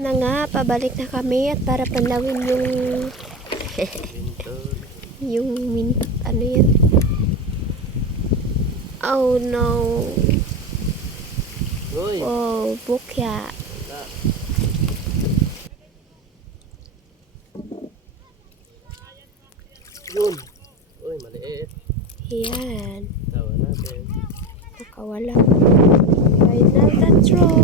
Na nga, pabalik na kami at para panawin yung yung mintot. Ano yan? Oh no. Uy. Oh, bukya. Yun. Uy, maliit. Yan. Tawa natin. Nakawala. Final the throw.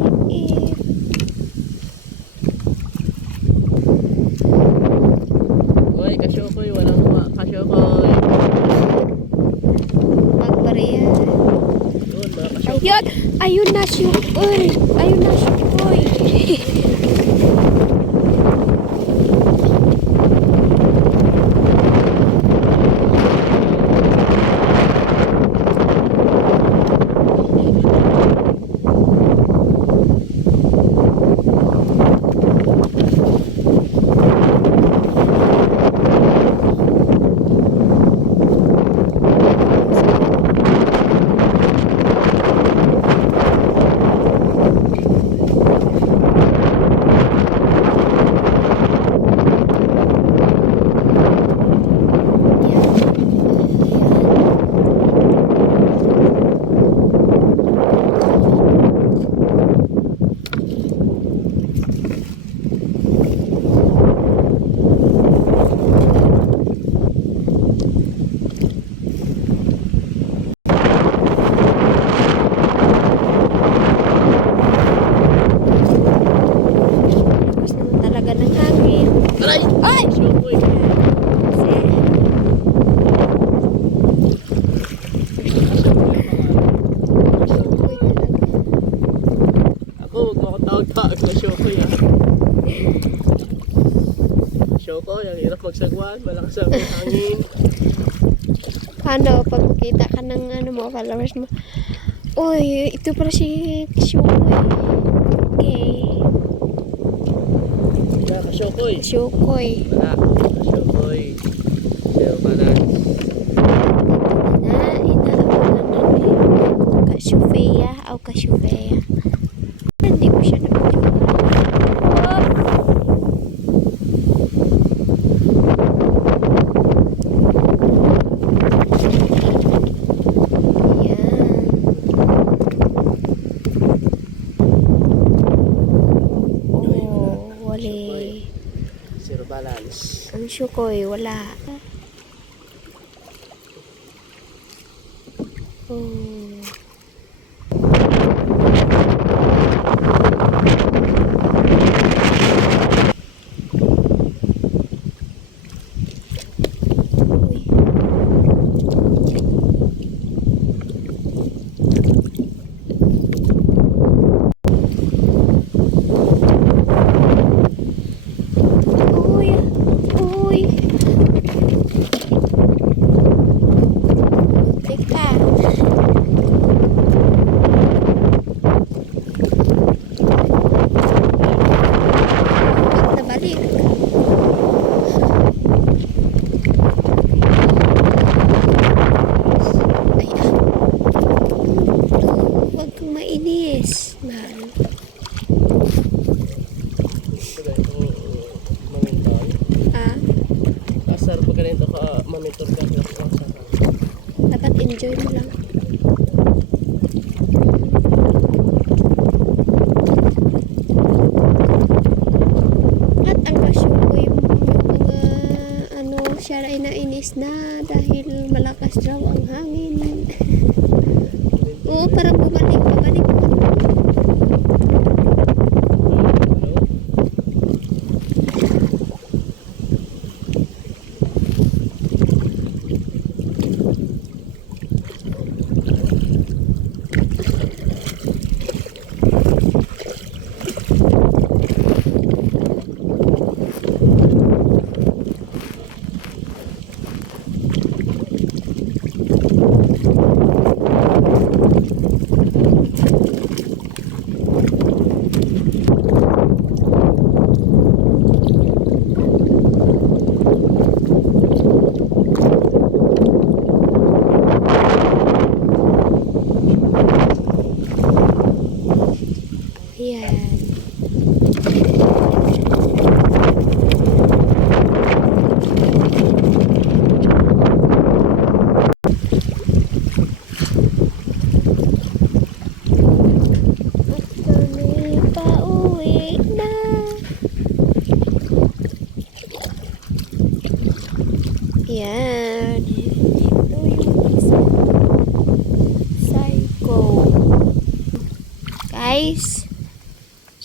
Maliit. Uy, kasyokoy. Walang kasyokoy. Magpareha. Yun, mga kasyokoy. Ayun! Ayun na siya! Uy! Ayun na siya! Uy! Aray! Ay! Kasyokoy. Ako, huwag mo akong tawag-tawag na Shokoy ah. Shokoy, ang hirap magsagwan, malakas ang hangin. Paano pag makita ka ng ano mo, followers mo? Uy, ito pala si Shukoy. Okay. Wala ka Shokoy. Shukoy. Wala ka Shokoy. Zero balance. Na, inaabulan natin. Kasufeya o kasufeya. Hindi ko siya napagyan. Zero balance. Ang Shukoy, wala. Oh. Mainis. Mahal. Mamintor. Ah? Asar pag ganito ka mamintor ka. Dapat enjoy mo lang. At ang kasyukoy mga ano siya ay nainis na dahil malakas raw ang hangin. Oo, parang bumalik.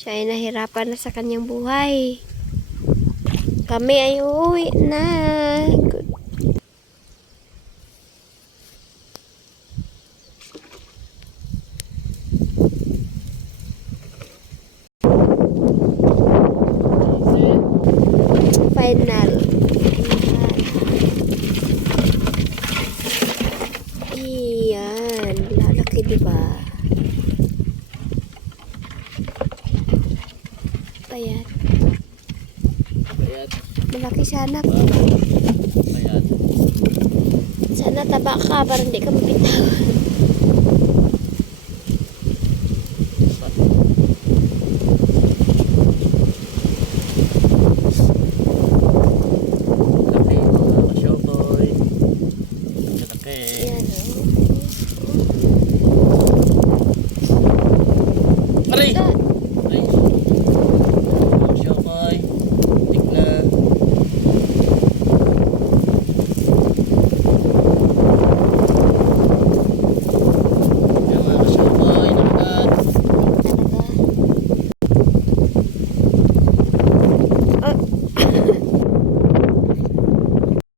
Siya ay nahirapan na sa kanyang buhay. Kami ay uuwi na. Final. Iyan. Lalaki, diba? Ayan. Payat. Malaki sana. Payat. Sana taba ka para hindi ka mabitaw. Laki mga kasyokoy. Laki. Ayan, oh.